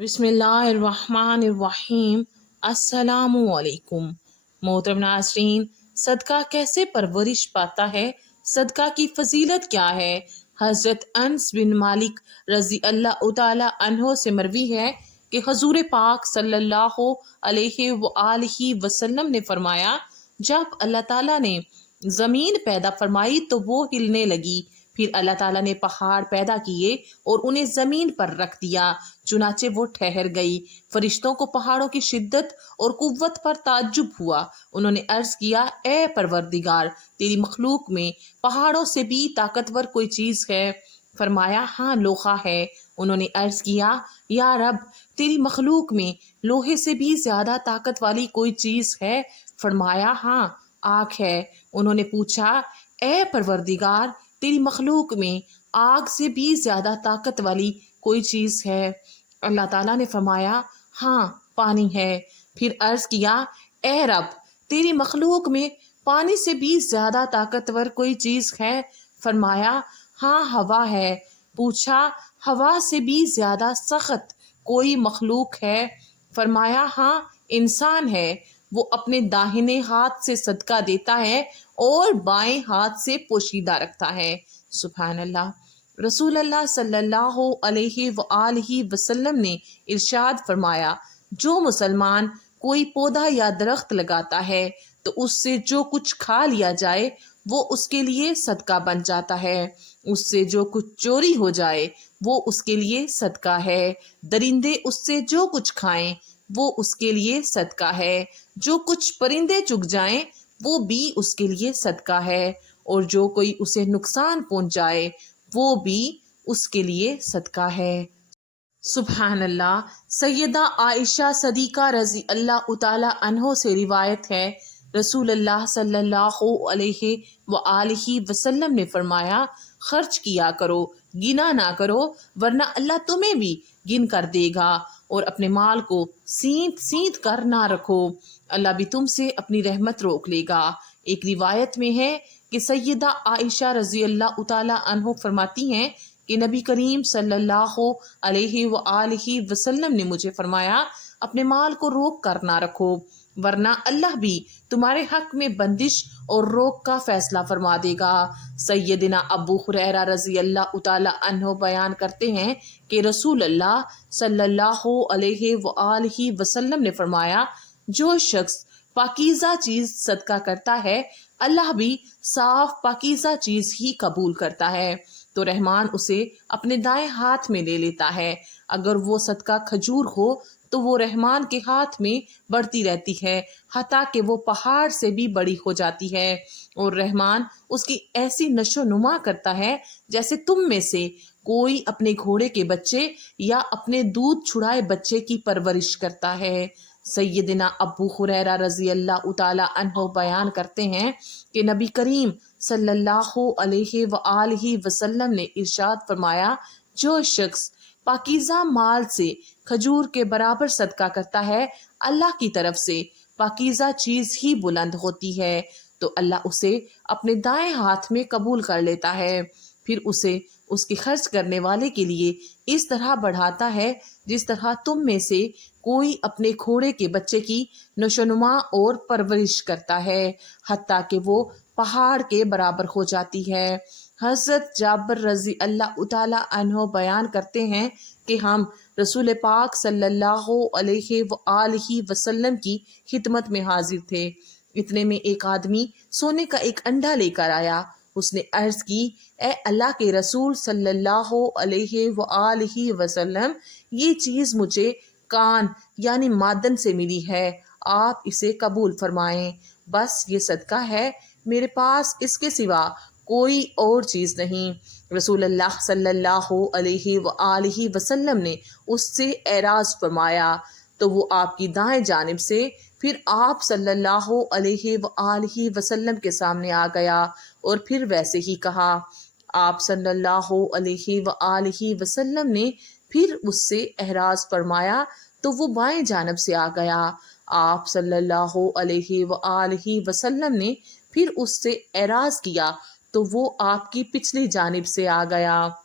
बिस्मिल्लाहिर्रहमानिर्रहीम। अस्सलामुअलैकुम। मोहतरम नाज़रीन, सदका कैसे परवरिश पाता है, सदका की फजीलत क्या है। हज़रत अनस बिन मालिक रज़ी अल्लाह ताला अन्हो से मरवी है कि हजूर पाक सल्लल्लाहु अलैहि वसल्लम ने फरमाया, जब अल्लाह ताला ने ज़मीन पैदा फरमाई तो वो हिलने लगी। फिर अल्लाह ताला ने पहाड़ पैदा किए और उन्हें ज़मीन पर रख दिया, चुनाचे वो ठहर गई। फरिश्तों को पहाड़ों की शिद्दत और कुव्वत पर ताज्जुब हुआ। उन्होंने अर्ज किया, ए परवरदिगार, तेरी मखलूक में पहाड़ों से भी ताकतवर कोई चीज़ है? फरमाया, हाँ, लोहा है। उन्होंने अर्ज किया, या रब, तेरी मखलूक में लोहे से भी ज्यादा ताकत वाली कोई चीज़ है? फरमाया, हाँ, आग है। उन्होंने पूछा, ए परवरदिगार, तेरी मखलूक में आग से भी ज्यादा ताकत वाली कोई चीज़ है? अल्लाह ताला ने फरमाया, हाँ, पानी है। फिर अर्ज किया, ए रब, तेरी मखलूक में पानी से भी ज्यादा ताकतवर कोई चीज़ है? फरमाया, हाँ, हवा है। पूछा, हवा से भी ज्यादा सख्त कोई मखलूक है? फरमाया, हाँ, इंसान है। वो अपने दाहिने हाथ से सदका देता है और बाएं हाथ से पोशीदा रखता है। सुभान अल्लाह। रसूल अल्लाह सल्लल्लाहु अलैहि वसल्लम ने इरशाद फरमाया, जो मुसलमान कोई पौधा या दरख्त लगाता है तो उससे जो कुछ खा लिया जाए वो उसके लिए सदका बन जाता है। उससे जो कुछ चोरी हो जाए वो उसके लिए सदका है। दरिंदे उससे जो कुछ खाएं वो उसके लिए सदका है। जो कुछ परिंदे चुग जाएं वो भी उसके लिए सदका है। और जो कोई उसे नुकसान पहुंचाए वो भी उसके लिए सदका है। सुभान अल्लाह। सैयदा आयशा सदीका रजी अल्लाह ताला अन्हो से रिवायत है, रसूल अल्लाह सल्लल्लाहु अलैहि वसल्लम ने फरमाया, खर्च किया करो, गिना ना करो, वरना अल्लाह तुम्हें भी गिन कर देगा। और अपने माल को सींत सींत कर ना रखो, अल्लाह भी तुमसे अपनी रहमत रोक लेगा। एक रिवायत में है कि सैयदा आयशा रजी अल्लाह ताला अन्हो फरमाती हैं कि नबी करीम सल्लल्लाहु अलैहि वसल्लम ने मुझे फरमाया, अपने माल को रोक कर ना रखो, वरना अल्लाह भी तुम्हारे हक में बंदिश और रोक का फैसला फरमा देगा। सैयदना अबू हुरैरा रजी अल्लाह ताला अन्हो बयान करते हैं कि रसूल अल्लाह सल्लल्लाहु अलैहि वसल्लम ने फरमाया, जो शख्स पाकीज़ा चीज सदका करता है अल्लाह भी साफ पाकीज़ा चीज ही कबूल करता है, तो रहमान उसे अपने दाएं हाथ में ले लेता है। अगर वो सदका खजूर हो तो वो रहमान के हाथ में बढ़ती रहती है, हत्ता कि वो पहाड़ से भी बड़ी हो जाती है। और रहमान उसकी ऐसी नशो नुमा करता है जैसे तुम में से कोई अपने घोड़े के बच्चे या अपने दूध छुड़ाए बच्चे की परवरिश करता है। सैयदना अबू हुरैरा रजी अल्लाह ताला अन्हो बयान करते हैं कि नबी करीम सल्लल्लाहु अलैहि वसल्लम ने इरशाद फरमाया, जो शख्स पाकीज़ा माल से खजूर के बराबर सदका करता है, अल्लाह की तरफ से पाकीज़ा चीज ही बुलंद होती है, तो अल्लाह उसे अपने दाएं हाथ में कबूल कर लेता है। फिर उसे उसके खर्च करने वाले के लिए इस तरह बढ़ाता है जिस तरह तुम में से कोई अपने घोड़े के बच्चे की नशोनुमा और परवरिश करता है, हत्ता कि वो पहाड़ के बराबर हो जाती है। हज़रत जाबर रजी अल्लाह ताला अन्हो बयान करते हैं कि हम रसूल पाक सल्लल्लाहु अलैहि वसल्लम की खिदमत में हाजिर थे। इतने में एक आदमी सोने का एक अंडा लेकर आया। उसने अर्ज की, ए अल्लाह के रसूल सल्लल्लाहु अलैहि वसल्लम, ये चीज़ मुझे कान यानी मादन से मिली है, आप इसे कबूल फरमाएं। बस ये सदका है, मेरे पास इसके सिवा कोई और चीज़ नहीं। रसूल अल्लाह सल्लल्लाहु अलैहि वसल्लम ने उससे एराज फरमाया तो वो आपकी दाएं जानिब से फिर आप सल्लल्लाहु अलैहि वसल्लम के सामने आ गया और फिर वैसे ही कहा। आप सल्लल्लाहु अलैहि वसल्लम ने फिर उससे एहराज फरमाया तो वो बाएं जानिब से आ गया। आप सल्लल्लाहु अलैहि वसल्लम ने फिर उससे एराज किया तो वो आपकी पिछली जानिब से आ गया।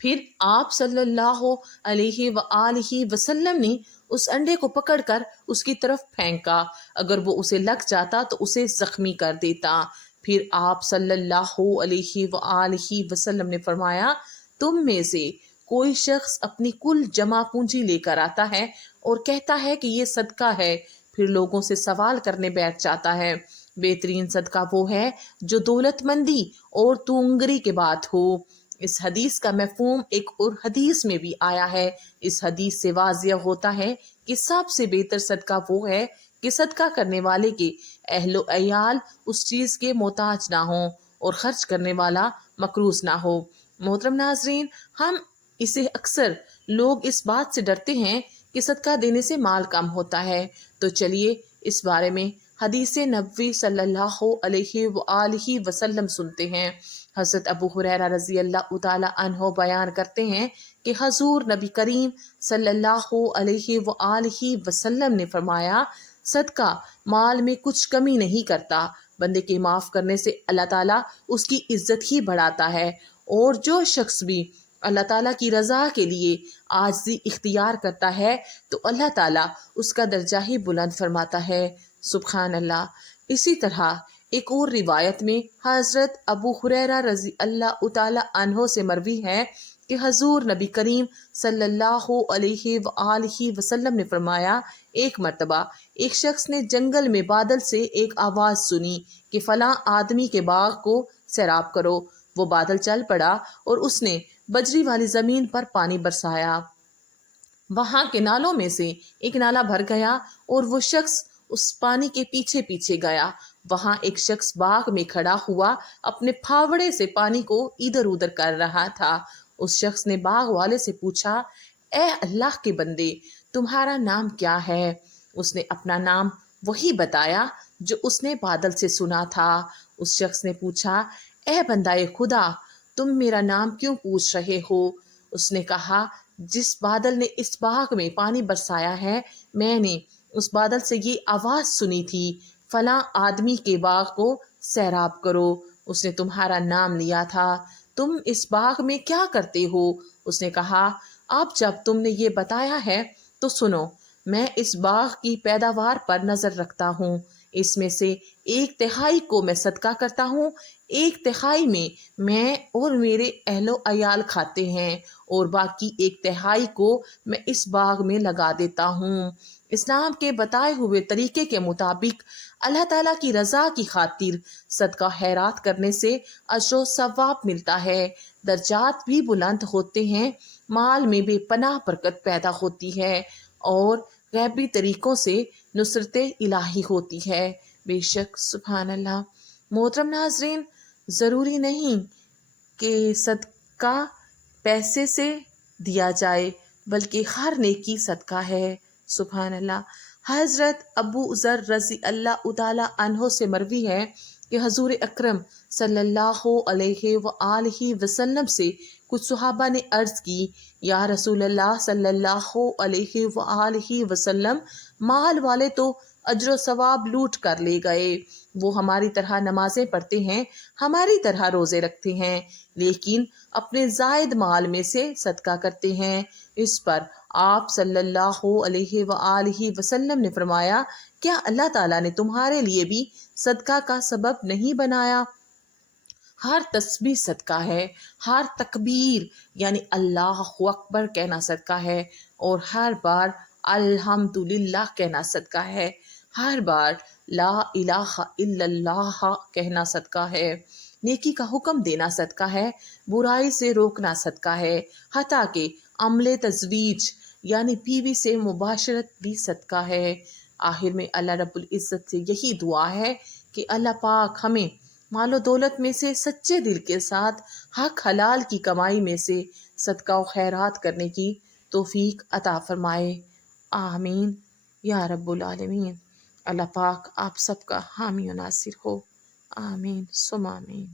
फिर आप सल्लल्लाहु अलैहि वसल्लम ने उस अंडे को पकड़कर उसकी तरफ फेंका। अगर वो उसे लग जाता तो उसे जख्मी कर देता। फिर आप सल्लल्लाहु अलैहि वसल्लम ने फरमाया, तुम में से कोई शख्स अपनी कुल जमा पूंजी लेकर आता है और कहता है कि ये सदका है, फिर लोगों से सवाल करने बैठ जाता है। बेहतरीन सदका वो है जो दौलतमंदी और तुंगरी के बाद हो। इस हदीस का मफहूम एक और हदीस में भी आया है। इस हदीस से वाज़िया होता है कि सबसे बेहतर सदका वो है कि सदका करने वाले के अहलो अयाल उस चीज़ के मोहताज ना हो और खर्च करने वाला मकरूज ना हो। मोहतरम नाजरीन, हम इसे अक्सर लोग इस बात से डरते हैं कि सदका देने से माल कम होता है। तो चलिए इस बारे में हदीस नबवी सल्लल्लाहु अलैहि वसल्लम सुनते हैं। हज़रत अबू हुरैरा रज़ी अल्लाह ताला अन्हो बयान करते हैं कि हजूर नबी करीम सल्लल्लाहु अलैहि वसल्लम ने फरमाया, सदका माल में कुछ कमी नहीं करता। बंदे के माफ़ करने से अल्लाह ताला उसकी इज्जत ही बढ़ाता है। और जो शख्स भी अल्लाह ताला की रज़ा के लिए आजिज़ी इख्तियार करता है तो अल्लाह ताला उसका दर्जा ही बुलंद फरमाता है। सुब्हान अल्लाह। इसी तरह एक और रिवायत में हज़रत अबू हुरैरा रज़ी अल्लाह ताला अन्हो से मरवी है कि हजूर नबी करीम सल्लल्लाहु अलैहि वसल्लम ने फरमाया, एक मर्तबा एक शख्स ने जंगल में बादल से एक आवाज़ सुनी कि फलां आदमी के बाग को सैराब करो। वो बादल चल पड़ा और उसने बजरी वाली ज़मीन पर पानी बरसाया। वहां के नालों में से एक नाला भर गया और वो शख्स उस पानी के पीछे पीछे गया। वहां एक शख्स बाग में खड़ा हुआ अपने फावड़े से पानी को इधर उधर कर रहा था। उस शख्स ने बाग वाले से पूछा, ए अल्लाह के बंदे, तुम्हारा नाम क्या है? उसने अपना नाम वही बताया जो उसने बादल से सुना था। उस शख्स ने पूछा, ए बंदाए खुदा, तुम मेरा नाम क्यों पूछ रहे हो? उसने कहा, जिस बादल ने इस बाग में पानी बरसाया है, मैंने उस बादल से ये आवाज सुनी थी, फलां आदमी के बाग को सैराब करो। उसने तुम्हारा नाम लिया था। तुम इस बाग में क्या करते हो? उसने कहा, अब जब तुमने ये बताया है तो सुनो, मैं इस बाग की पैदावार पर नजर रखता हूँ। इसमें से 1/3 को मैं सदका करता हूँ, 1/3 में मैं और मेरे अहलो अयाल खाते हैं और बाकी 1/3 को मैं इस बाग में लगा देता हूँ। इस्लाम के बताए हुए तरीके के मुताबिक अल्लाह ताला की रज़ा की खातिर सदका खैरात करने से अजर सवाब मिलता है, दर्जात भी बुलंद होते हैं, माल में बेपनाह बरकत पैदा होती है और गैबी तरीकों से नुसरत इलाही होती है। बेशक सुभान अल्लाह। मोहतरम नाजरीन, ज़रूरी नहीं कि सदका पैसे से दिया जाए, बल्कि हर नेकी सदका है। सुभान अल्लाह। हज़रत अबू ज़र रज़ी अल्लाह ताला अन्हो से मरवी है कि हजूर अकरम सल्लल्लाहु अलैहि वसल्लम से कुछ सुहाबा ने अर्ज़ की, या रसूल अल्लाह सल्लल्लाहु अलैहि वसल्लम, माल वाले तो अजर सवाब लूट कर ले गए। वो हमारी तरह नमाजें पढ़ते हैं, हमारी तरह रोज़े रखते हैं, लेकिन अपने जायद माल में से सदका करते हैं। इस पर आप सल्लल्लाहु अलैहि वसल्लम ने फरमाया, क्या अल्लाह ताला ने तुम्हारे लिए भी सदका का सबब नहीं बनाया? हर तस्बीह सदका है, हर तकबीर यानी अल्लाह अकबर कहना सदका है और हर बार अल्हम्दुलिल्लाह कहना सदका है, हर बार ला इलाहा इल्लल्लाह कहना सदका है। नेकी का हुक्म देना सदका है, बुराई से रोकना सदका है, हता के अमले तजवीज यानी बीवी से मुबाशरत भी सदका है। आखिर में अल्लाह रब्बुल इज़्ज़त से यही दुआ है कि अल्लाह पाक हमें मालो दौलत में से सच्चे दिल के साथ हक हलाल की कमाई में से सदका व खैरात करने की तौफीक अता फरमाए। आमीन या रब्बुल आलमीन। अल्लाह पाक आप सबका हामी और नासिर हो। आमीन सुम आमीन।